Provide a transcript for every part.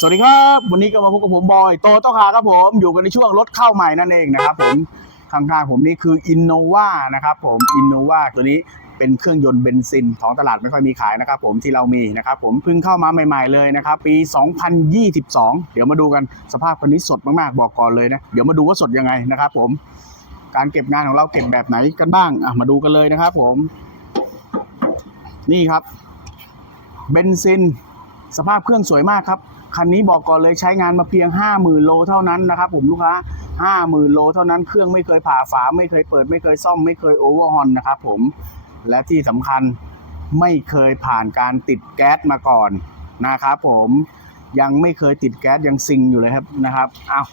สวัสดีครับ วันนี้ก็มาพบกับผมบอยโตโต้คาครับผมอยู่กันในช่วงรถเข้าใหม่นั่นเองนะครับผมข้างๆผมนี่คือ Innova นะครับผม Innova ตัวนี้เป็นเครื่องยนต์เบนซินของตลาดไม่ค่อยมีขายนะครับผมที่เรามีนะครับผมเพิ่งเข้ามาใหม่ๆเลยนะครับปี 2022 เดี๋ยวมาดูกันสภาพคันนี้สดมากๆบอกก่อนเลยนะเดี๋ยวมาดูว่าสดยังไงนะครับผมการเก็บงานของเราเก็บแบบไหนกันบ้างอะมาดูกันเลยนะครับผม นี่ครับเบนซินสภาพเครื่องสวยมากครับ คันนี้บอกก่อนเลยใช้งานมาเพียง 50,000 โลเท่านั้นนะครับผมลูกค้า 50,000 โลเท่านั้นเครื่องไม่เคยผ่าฝา ไม่เคยเปิด ไม่เคยซ่อม ไม่เคยโอเวอร์ฮอนนะครับผมและที่สำคัญไม่เคยผ่านการติดแก๊สมาก่อนนะครับผมยังไม่เคยติดแก๊สยังซิงอยู่เลยครับนะครับอ้าว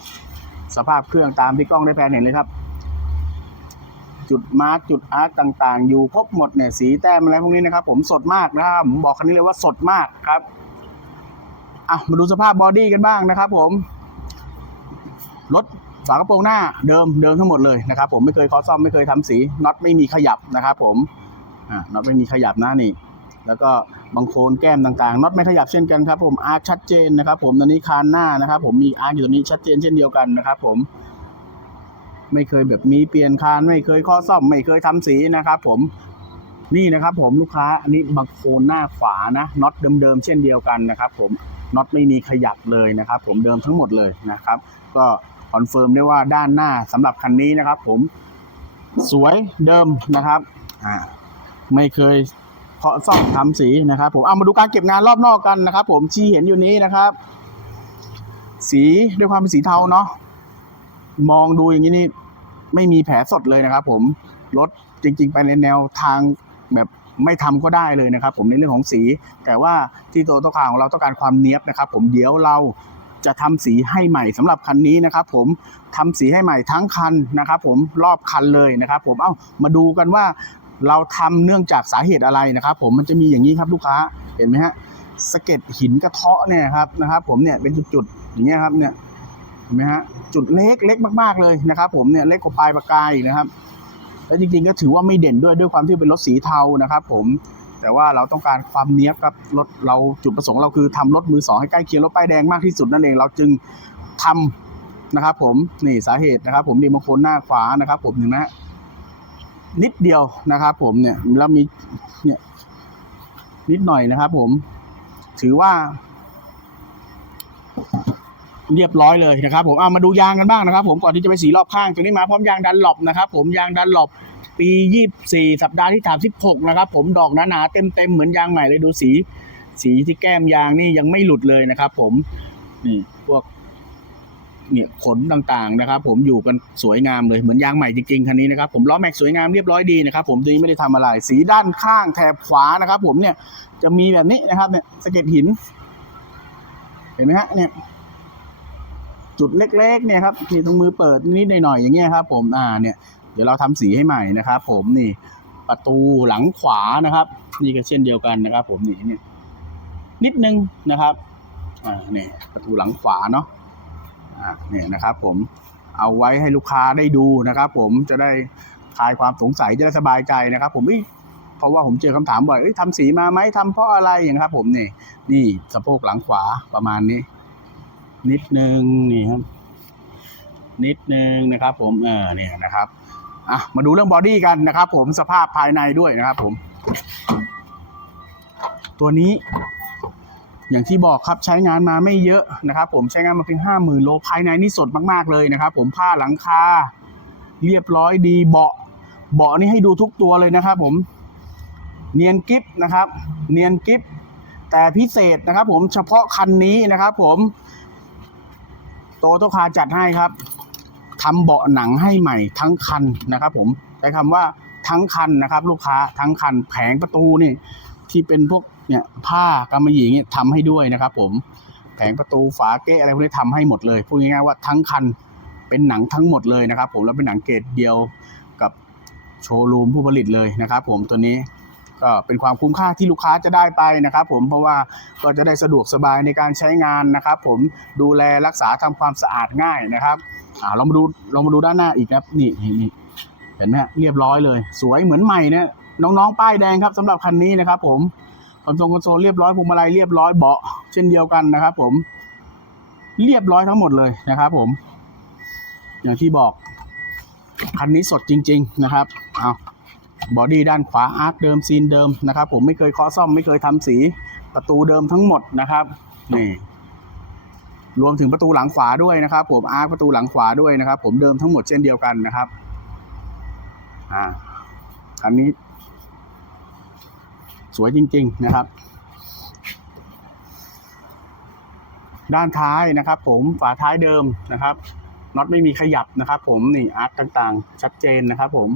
สภาพเครื่องตามที่กล้องได้แพนเห็นเลยครับ จุดมาร์กจุดอาร์กต่างๆ อยู่ครบหมดเนี่ยสีแต้มอะไรพวกนี้นะครับ ผมสดมากนะครับผมบอกคันนี้เลยว่าสดมากครับ อะมาดูสภาพบอดี้กันบ้างนะครับผม รถฝากระโปรงหน้าเดิมเดิมทั้งหมดเลยนะครับผมไม่เคยคอซ่อมไม่เคยทำสีน็อตไม่มีขยับนะครับผมอะน็อตไม่มีขยับนะนี่ แล้วก็บางโคนแก้มต่างๆน็อตไม่ขยับเช่นกันครับผมอาร์คชัดเจนนะครับผมตอนนี้คานหน้านะครับ ผมมีอาร์คอยู่ตรงนี้ชัดเจนเช่นเดียวกันนะครับ ผม ไม่เคยแบบมีเปลี่ยนคานไม่เคยข้อซ่อม ไม่เคยทำสีนะครับ ผม นี่นะครับผมลูกค้าอันนี้บางโคนหน้าขวานะน็อตเดิมๆเช่นเดียวกันนะครับผมน็อตไม่มีขยับเลยนะครับ ผมเดิมทั้งหมดเลยนะครับ ก็คอนเฟิร์มได้ว่าด้านหน้าสำหรับคันนี้นะครับ ผมสวยเดิมนะครับอ่าไม่เคยเคาะซ่อมทำสีนะครับ ผมเอามาดูการเก็บงานรอบนอกกันนะครับ ผมที่เห็นอยู่นี้นะครับ สีด้วยความเป็นสีเทาเนาะมองดูอย่างนี้นี่ไม่มีแผลสดเลยนะครับ ผมรถจริง ๆ ไปในแนวทาง แบบไม่ทำก็ได้เลยนะครับ ผมในเรื่องของสี แต่ว่าที่โตโต้คารของเราต้องการความเนี้ยบนะครับ ผมเดี๋ยวเราจะทำสีให้ใหม่สำหรับคันนี้นะครับผมทำสีให้ใหม่ทั้งคันนะครับ ผมรอบคันเลยนะครับ ผมเอ้ามาดูกันว่าเราทำเนื่องจากสาเหตุอะไรนะครับ ผมมันจะมีอย่างนี้ครับลูกค้าเห็นไหมฮะสะเก็ดหินกระเทาะเนี่ยครับนะครับ ผมเนี่ยเป็นจุดๆอย่างเงี้ยครับเนี่ยเห็นไหมฮะจุดเล็กเล็กมากๆเลยนะครับ ผมเนี่ยเล็กกว่าปลายปากกาอีกนะครับ แล้วจริงๆก็ถือว่าไม่เด่นด้วยด้วยความที่เป็นรถสีเทานะครับ ผมแต่ว่าเราต้องการความเนี้ยบครับรถเราจุดประสงค์เราคือทำรถมือสองให้ใกล้เคียงรถป้ายแดงมากที่สุดนั่นเองเราจึงทำนะครับ ผมนี่สาเหตุนะครับ ผมดีบางคนหน้าขวานะครับ ผมเห็นไหมฮะนิดเดียวนะครับ ผมเนี่ยแล้วมีเนี่ยนิดหน่อยนะครับ ผมถือว่า เรียบร้อยเลยนะครับผมเอามาดูยางกันบ้างนะครับ ผมก่อนที่จะไปสีรอบข้างตัวนี้มาพร้อมยางดันหลบนะครับผมยางดันหลบปี 24 สัปดาห์ที่ 36 นะครับ ผมดอกหนาๆเต็มๆเหมือนยางใหม่เลยดูสี สีที่แก้มยางนี่ยังไม่หลุดเลยนะครับ ผมนี่พวกเนี่ยขนต่างๆนะครับ ผมอยู่กันสวยงามเลยเหมือนยางใหม่จริงๆคันนี้นะครับผมล้อแม็กสวยงามเรียบร้อยดีนะครับ ผมตัวนี้ไม่ได้ทำอะไร สีด้านข้างแถบขวานะครับ ผมเนี่ยจะมีแบบนี้นะครับเนี่ยสะเก็ดหิน เห็นไหมฮะเนี่ย จุดเล็กๆเนี่ยครับนี่ตรงมือเปิดนิดหน่อยๆอย่างเงี้ยครับผมอ่าเนี่ยเดี๋ยวเราทำสีให้ใหม่นะครับ ผมนี่ประตูหลังขวานะครับ นี่ก็เช่นเดียวกันนะครับ ผมนี่เนี่ยนิดนึงนะครับอ่าเนี่ยประตูหลังขวาเนาะอ่าเนี่ยนะครับ ผมเอาไว้ให้ลูกค้าได้ดูนะครับ ผมจะได้คลายความสงสัยจะได้สบายใจนะครับ ผมอ้ยเพราะว่าผมเจอคำถามบ่อยเอ้ยทำสีมาไหมทำเพราะอะไรอย่างครับ ผมนี่นี่สะโพกหลังขวาประมาณนี้ นิดนึงนี่ครับ นิดนึงนะครับ ผมเออเนี่ยนะครับอะมาดูเรื่องบอดี้กันนะครับ ผมสภาพภายในด้วยนะครับผม ตัวนี้ อย่างที่บอกครับใช้งานมาไม่เยอะนะครับ ผมใช้งานมาเพียงห้าหมื่นโลภายในนี่สดมากๆเลยนะครับ ผมผ้าหลังคาเรียบร้อยดีเบาะเบาะนี่ให้ดูทุกตัวเลยนะครับ ผมเนียนกิฟนะครับ เนียนกิฟแต่พิเศษนะครับ ผมเฉพาะคันนี้นะครับ ผม โตโตคาจัดให้ครับทำเบาะหนังให้ใหม่ทั้งคันนะครับ ผมใช้คำว่าทั้งคันนะครับ ลูกค้าทั้งคันแผงประตูนี่ ที่เป็นพวกเนี่ยผ้ากำมะหยี่เนี่ยทำให้ด้วยนะครับ ผมแผงประตูฝาเก้อะไรพวกนี้ทำให้หมดเลยพูดง่ายๆว่าทั้งคันเป็นหนังทั้งหมดเลยนะครับ ผมแล้วเป็นหนังเกรดเดียวกับโชว์รูมผู้ผลิตเลยนะครับ ผมตัวนี้ ก็เป็นความคุ้มค่าที่ลูกค้าจะได้ไปนะครับ ผมเพราะว่าก็จะได้สะดวกสบายในการใช้งานนะครับ ผมดูแลรักษาทำความสะอาดง่ายนะครับอ่าเรามาดูเรามาดูด้านหน้าอีกครับนี่นี่นี่เห็นไหมเรียบร้อยเลย สวยเหมือนใหม่เนี่ยน้องๆป้ายแดงครับสำหรับคันนี้นะครับ ผมคอนโซลคอนโซลเรียบร้อยพวงมาลัยเรียบร้อยเบาะเช่นเดียวกันนะครับ ผม เรียบร้อยทั้งหมดเลยนะครับ ผม อย่างที่บอกคันนี้สดจริง ๆ นะครับ บอดี้ด้านขวาอาร์คเดิมซีนเดิมนะครับผมไม่เคยเคาะซ่อมไม่เคยทำสีประตูเดิมทั้งหมดนะครับนี่รวมถึงประตูหลังขวาด้วยนะครับ ผมอาร์คประตูหลังขวาด้วยนะครับ ผมเดิมทั้งหมดเช่นเดียวกันนะครับอ่าคันนี้ สวยจริง ๆ นะครับ ด้านท้ายนะครับ ผมฝาท้ายเดิมนะครับน็อตไม่มีขยับนะครับ ผมนี่อาร์คต่างๆ ชัดเจนนะครับ ผม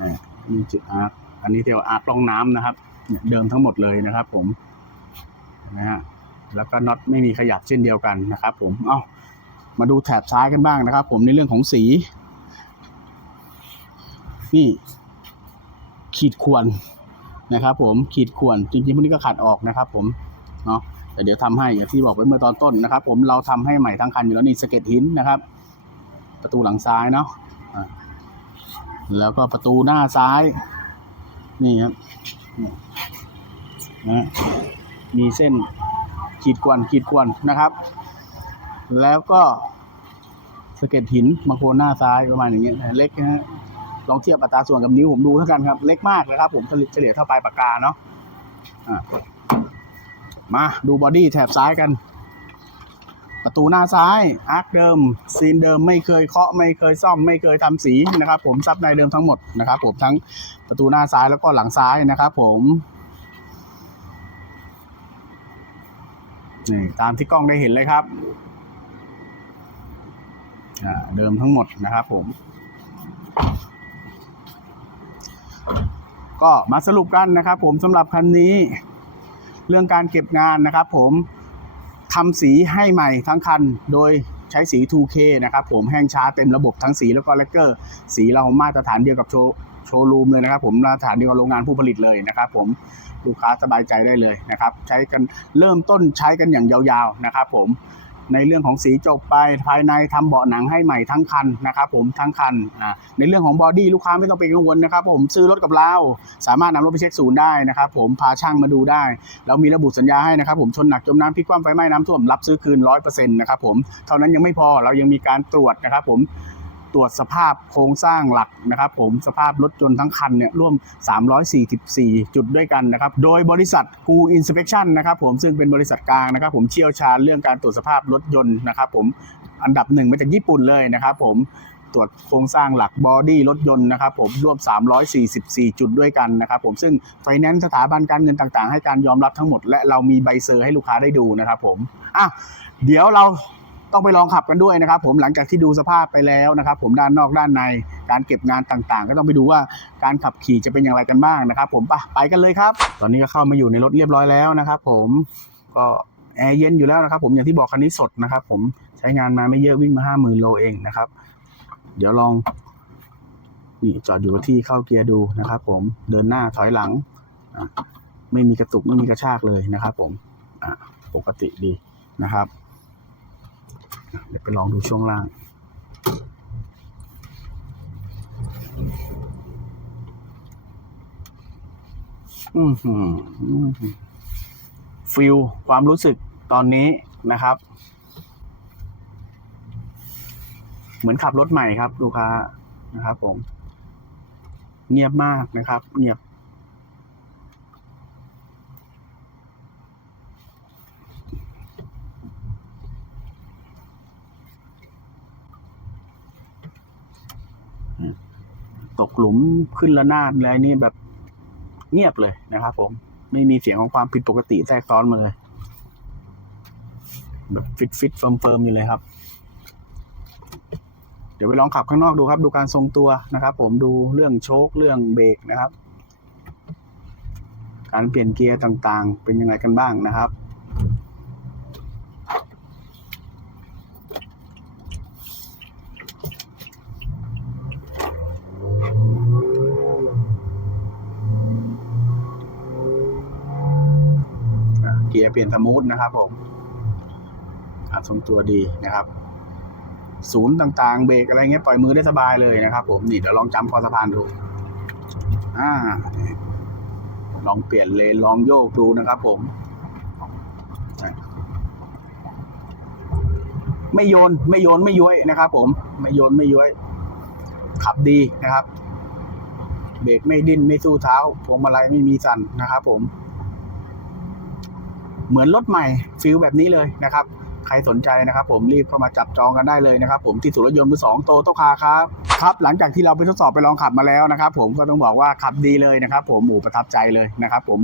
อ่า มีจุดอาร์คอันนี้เดียวอาร์ครองน้ำนะครับเนี่ยเดิมทั้งหมดเลยนะครับ ผมนะฮะแล้วก็น็อตไม่มีขยับเช่นเดียวกันนะครับ ผมเอามาดูแถบซ้ายกันบ้างนะครับ ผมในเรื่องของสี นี่ ขีดข่วนนะครับ ผมขีดข่วนจริงๆพวกนี้ก็ขัดออกนะครับ ผมเนาะแต่เดี๋ยวทำให้อย่างที่บอกไว้เมื่อตอนต้นนะครับ ผมเราทำให้ใหม่ทั้งคันอยู่แล้วนี่สเก็ตหินนะครับ ประตูหลังซ้ายเนาะ แล้วก็ประตูหน้าซ้าย นี่ครับนะมีเส้นขีดข่วนขีดข่วนนะครับ แล้วก็สเก็ดหินมาโคนหน้าซ้ายประมาณอย่างเงี้ยเล็กนะฮะลองเทียบอัตราส่วนกับนิ้วผมดูเท่ากันครับ เล็กมากนะครับ ผมเฉลี่ยเท่าปลายปากกาเนาะะมาดูบอดี้แถบซ้ายกัน ประตูหน้าซ้ายอาร์คเดิม ซีนเดิมไม่เคยเคาะไม่เคยซ่อมไม่เคยทำสีนะครับผมซับในเดิมทั้งหมดนะครับผมทั้งประตูหน้าซ้ายแล้วก็หลังซ้ายนะครับผมนี่ตามที่กล้องได้เห็นเลยครับเดิมทั้งหมดนะครับผม ก็มาสรุปกันนะครับผมสำหรับคันนี้ เรื่องการเก็บงานนะครับผม ทำสีให้ใหม่ทั้งคัน โดยใช้สี 2K นะครับผมแห้งช้าเต็มระบบทั้งสีแล้วก็แลกเกอร์ สีเรามาตรฐานเดียวกับโชว์โชว์รูมเลยนะครับผมมาตรฐานเดียวกับโรงงานผู้ผลิตเลยนะครับผมลูกค้าสบายใจได้เลยนะครับ ใช้กันเริ่มต้นใช้กันอย่างยาวๆนะครับผม ในเรื่องของสีจบไปภายในทำเบาะหนังให้ใหม่ทั้งคันนะครับผมทั้งคันในเรื่องของบอดี้ลูกค้าไม่ต้องเป็นกังวลนะครับผมซื้อรถกับเราสามารถนำรถไปเช็คศูนย์ได้นะครับผมพาช่างมาดูได้เรามีระบุสัญญาให้นะครับผมชนหนักจมน้ำพลิกคว่ำไฟไหม้น้ำท่วมรับซื้อคืนร้อยเปอร์เซ็นต์นะครับผมเท่านั้นยังไม่พอเรายังมีการตรวจนะครับผม รวจสภาพโครงสร้างหลักนะครับผมสภาพรถยนต์ทั้งคันเนี่ยร่วม 344 จุดด้วยกันนะครับโดยบริษัทกูอินสเป t ชั่นนะครับผมซึ่งเป็นบริษัทกลางนะครับผมเชี่ยวชาญเรื่องการตรวจสภาพรถยนต์นะครับผมอันดับหนึ่งมาจากญี่ปุ่นเลยนะครับผมตรวจโครงสร้างหลักบอดี้รถยนต์นะครับผมรวม 344 จุดด้วยกันนะครับผมซึ่งไฟแนนซ์สถาบันการเงินต่างๆ ให้การยอมรับทั้งหมด และเรามีใบเซอร์ให้ลูกค้าได้ดูนะครับผมอะเดี๋ยวเรา ต้องไปลองขับกันด้วยนะครับ ผมหลังจากที่ดูสภาพไปแล้วนะครับ ผมด้านนอกด้านในการเก็บงานต่างๆ ก็ต้องไปดูว่าการขับขี่จะเป็นอย่างไรกันบ้างนะครับ ผมไปไปกันเลยครับ ตอนนี้ก็เข้ามาอยู่ในรถเรียบร้อยแล้วนะครับ ผมก็แอร์เย็นอยู่แล้วนะครับ ผมอย่างที่บอกคันนี้สดนะครับ ผมใช้งานมาไม่เยอะวิ่งมาห้าหมื่นโลเองนะครับ เดี๋ยวลองนี่จอดอยู่กับที่เข้าเกียร์ดูนะครับ ผมเดินหน้าถอยหลังไม่มีกระตุกไม่มีกระชากเลยนะครับ ผมปกติดีนะครับ เดี๋ยวไปลองดูช่วงล่าง อือหืออื้อหือฟิลความรู้สึกตอนนี้นะครับ เหมือนขับรถใหม่ครับ ลูกค้านะครับผม เงียบมากนะครับ เงียบ ตกหลุมขึ้นระนาดอะไรนี่แบบเงียบเลยนะครับ ผมไม่มีเสียงของความผิดปกติแทรกซ้อนมาเลยแบบฟิตฟิตเฟิร์มเฟิร์มอยู่เลยครับ เดี๋ยวไปลองขับข้างนอกดูครับ ดูการทรงตัวนะครับ ผมดูเรื่องโชคเรื่องเบรกนะครับ การเปลี่ยนเกียร์ต่างๆ เป็นยังไงกันบ้างนะครับ ยร์เปลี่ยนสมูทนะครับผมการทรงตัวดีนะครับ ศูนย์ต่างๆ เบรกอะไรเงี้ยปล่อยมือได้สบายเลยนะครับ ผมนี่เดี๋ยวลองจำคอสะพานดูอ่าลองเปลี่ยนเลนลองโยกดูนะครับผม ไม่โยนไม่โยนไม่ย้วยนะครับผม ไม่โยนไม่ย้วย ขับดีนะครับ เบรกไม่ดิ้นไม่สู้เท้าพวงมาลัยไม่มีสั่นนะครับผม เหมือนรถใหม่ฟิลแบบนี้เลยนะครับ ใครสนใจนะครับ ผมรีบเข้ามาจับจองกันได้เลยนะครับ ผมที่ศูนย์รยนต์มือสองโตโตคาครับครับ หลังจากที่เราไปทดสอบไปลองขับมาแล้วนะครับ ผมก็ต้องบอกว่าขับดีเลยนะครับ ผมโอ้ประทับใจเลยนะครับ ผม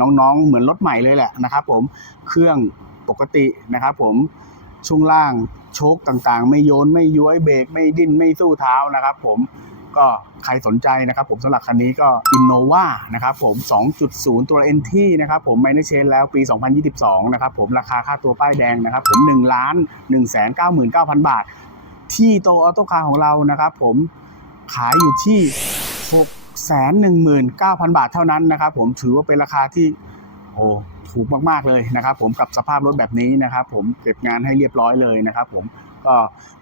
น้องๆเหมือนรถใหม่เลยแหละนะครับ ผมเครื่องปกตินะครับ ผมช่วงล่างโชคต่างๆ ไม่โยนไม่ย้วยเบรกไม่ดิ้นไม่สู้เท้านะครับ ผม ก็ใครสนใจนะครับผมสำหรับคันนี้ก็ Innova นะครับผม 2.0 ตัว NT นะครับผมไม่ได้เชนแล้วปี 2022 นะครับผมราคาค่าตัวป้ายแดงนะครับผม1ล้าน1 9 9 0 0 0 บาท ที่โตออโต้คาร์ของเรานะครับผมขายอยู่ที่ 619,000 บาทเท่านั้นนะครับผมถือว่าเป็นราคาที่โอ้ถูกมาก ๆ เลยนะครับผมกับสภาพรถแบบนี้นะครับผมเก็บงานให้เรียบร้อยเลยนะครับผม ก็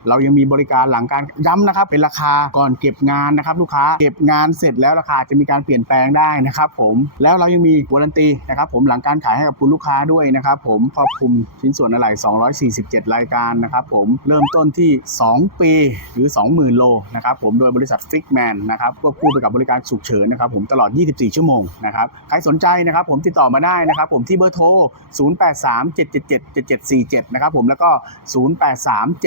เรายังมีบริการหลังการย้ำนะครับ เป็นราคาก่อนเก็บงานนะครับ ลูกค้าเก็บงานเสร็จแล้วราคาจะมีการเปลี่ยนแปลงได้นะครับผมแล้วเรายังมีวารันตีนะครับผมหลังการขายให้กับคุณลูกค้าด้วยนะครับผมครอบคลุมชิ้นส่วนอะไหล่247 รายการนะครับผมเริ่มต้นที่ 2 ปีหรือ 20,000 โลนะครับผมโดยบริษัทฟิกแมนนะครับควบคู่ไปกับบริการฉุกเฉินนะครับผมตลอด 24 ชั่วโมงนะครับใครสนใจนะครับผมติดต่อมาได้นะครับผมที่เบอร์โทร 0837777747 นะครับผมแล้วก็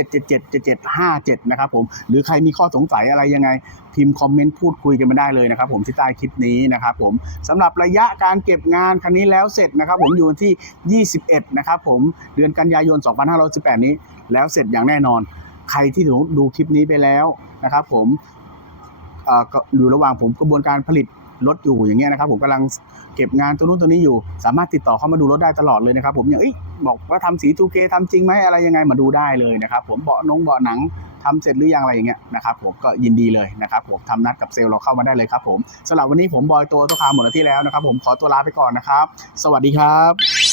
7777757นะครับผมหรือใครมีข้อสงสัยอะไรยังไง พิมพ์คอมเมนต์พูดคุยกันมาได้เลยนะครับผมที่ใต้คลิปนี้นะครับผมสำหรับระยะการเก็บงานคันนี้แล้วเสร็จนะครับผมอยู่วันที่ 21 นะครับผมเดือนกันยายน 2518 นี้ แล้วเสร็จอย่างแน่นอน ใครที่ดูดูคลิปนี้ไปแล้วนะครับผมออยู่ระหว่างผมกระบวนการผลิต รถอยู่อย่างเงี้ยนะครับผมกำลังเก็บงานตัวนู้นตัวนี้อยู่ สามารถติดต่อเข้ามาดูรถได้ตลอดเลยนะครับผมอย่างเอ้ยบอกว่าทำสี 2K ทำจริงไหมอะไรยังไงมาดูได้เลยนะครับผมเบาะนงเบาะหนังทำเสร็จหรือยังอะไรอย่างเงี้ยนะครับผมก็ยินดีเลยนะครับผมทำนัดกับเซลล์เราเข้ามาได้เลยครับผมสำหรับวันนี้ผมบอยตัวตัวคาหมดที่แล้วนะครับผมขอตัวลาไปก่อนนะครับ สวัสดีครับ